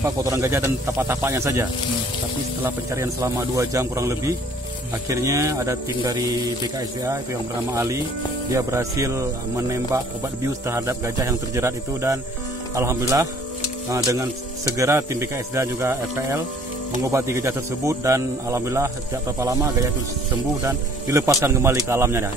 kotoran gajah dan tapak-tapaknya saja. Tapi setelah pencarian selama 2 jam kurang lebih, akhirnya ada tim dari BKSDA itu yang bernama Ali, dia berhasil menembak obat bius terhadap gajah yang terjerat itu, dan alhamdulillah dengan segera tim BKSDA juga FPL mengobati gajah tersebut, dan alhamdulillah tidak berapa lama gajah itu sembuh dan dilepaskan kembali ke alamnya.